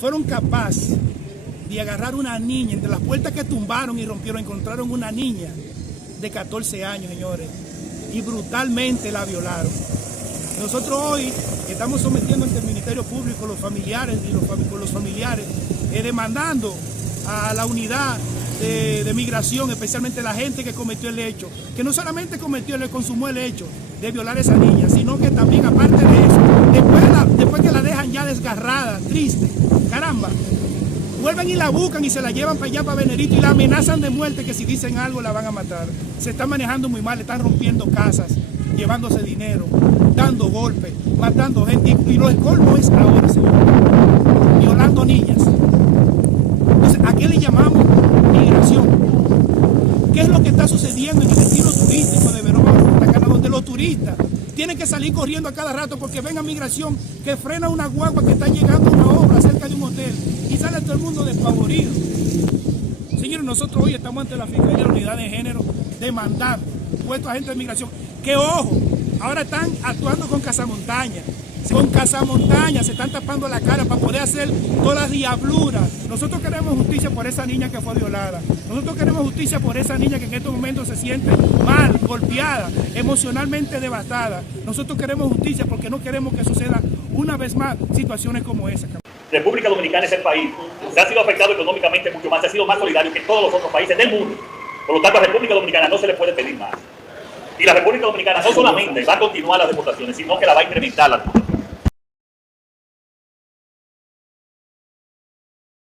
fueron capaces de agarrar una niña, entre las puertas que tumbaron y rompieron, encontraron una niña de 14 años, señores, y brutalmente la violaron. Nosotros hoy estamos sometiendo ante el Ministerio Público los familiares y los familiares, demandando a la unidad de migración, especialmente la gente que cometió el hecho, que no solamente consumó el hecho de violar a esa niña, sino que también, aparte de eso, después que la dejan ya desgarrada, triste, caramba, vuelven y la buscan y se la llevan para allá, para Venerito, y la amenazan de muerte, que si dicen algo la van a matar. Se están manejando muy mal, están rompiendo casas, llevándose dinero, dando golpes, matando gente, y lo colmo es ahora, señor, violando niñas. Entonces, ¿a qué le llamamos migración? ¿Qué es lo que está sucediendo en el destino turístico de Verón Bajo Punta Cana, donde los turistas tienen que salir corriendo a cada rato porque ven a migración que frena una guagua que está llegando a una obra cerca de un hotel y sale todo el mundo despavorido? Señores, nosotros hoy estamos ante la Fiscalía de la Unidad de Género demandando puestos agentes de migración que, ojo, ahora están actuando con cazamontañas. Con cazamontañas se están tapando la cara para poder hacer todas las diabluras. Nosotros queremos justicia por esa niña que fue violada. Nosotros queremos justicia por esa niña que en estos momentos se siente mal, golpeada, emocionalmente devastada. Nosotros queremos justicia porque no queremos que suceda una vez más situaciones como esa. República Dominicana es el país que ha sido afectado económicamente mucho más, ha sido más solidario que todos los otros países del mundo. Por lo tanto, a la República Dominicana no se le puede pedir más. Y la República Dominicana no solamente va a continuar las deportaciones, sino que la va a incrementar la deportación.